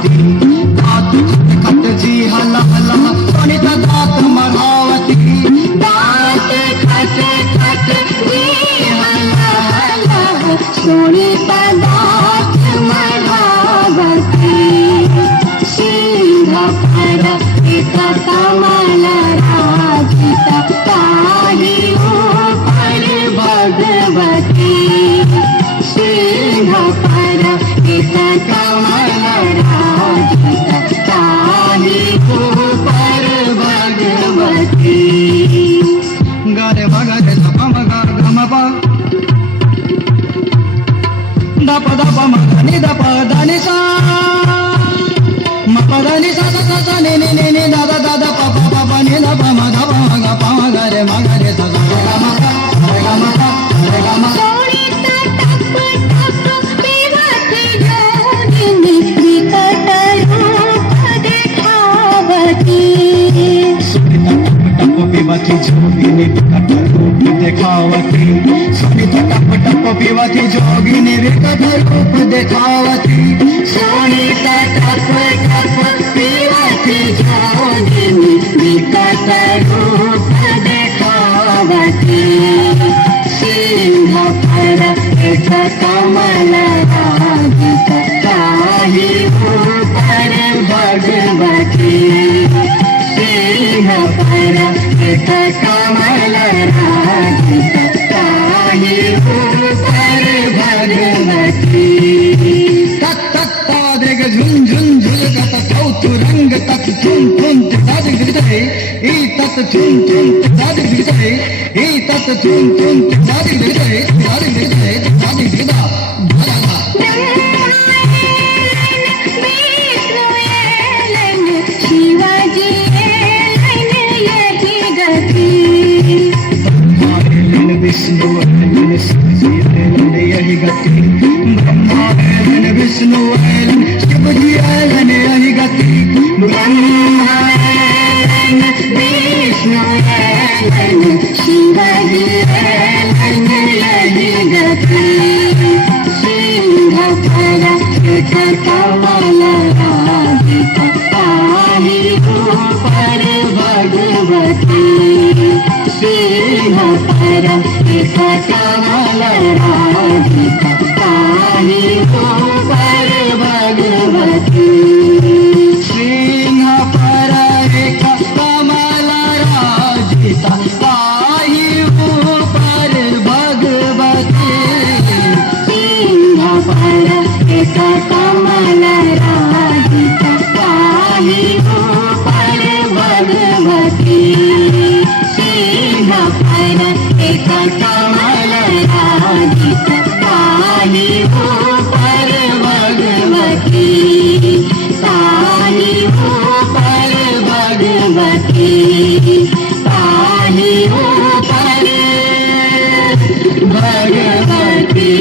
कलावती दात खट जी हला हला सोनित दात मरावती दात खट खट जी हला हला सोनित दात मरावती सिंह पर एक कमल राजिता ताही ऊपर भगवती सिंह पर एक कमल राजिता ताही ऊपर भगवती। गारे मगरे सपा मगा गम पा दप दप मगनि दप दनि सा मपदनि सा सा सा नि नि नि नि दा दा दा दा पा पा पा पा नि दा पा म दा पा म गा पा म गा रे सा सा रे गा म पा रे गा म पा रे गा म सोनित टप टप पीवत जोगिनी विकट रूप देखावती पीवती जोगिनी विकट रूप देखावती सोनित टप टप पीवती जोगिनी विकट रूप देखावती सोनित टप टप पीवती जोगिनी विकट रूप देखावती सिंह पर एक कमल राजिता ताही ऊपर भगवती सिंह पर एक कमल राजिता ताही ऊपर भगवती। तक तक तादिग झुन झुन झुलगत चौतुरंग तक ठुन ठुन तादिग दिगते ई तत ठुन ठुन तादिग दिगते ई तत ठुन ठुन तादिग दिगते तादिग दिगते तादिग दिगदा भला शिवाजी विष्णु यही गति ब्रह्मा विष्णु शिव जी यही गति ब्रह्मा विष्णु शिवाजी यही गति सिंह पर एक कमल राजिता ताही ऊपर भगवती सिंह पर एक कमल राजिता ताही ऊपर भगवती सिंह पर एक कमल राजिता ताही ऊपर भगवती सिंह पर एक कमल राजिता ताही ऊपर भगवती सिंह पर एक कमल राजिता ताही ऊपर भगवती ताही ऊपर भगवती ताही ऊपर भगवती।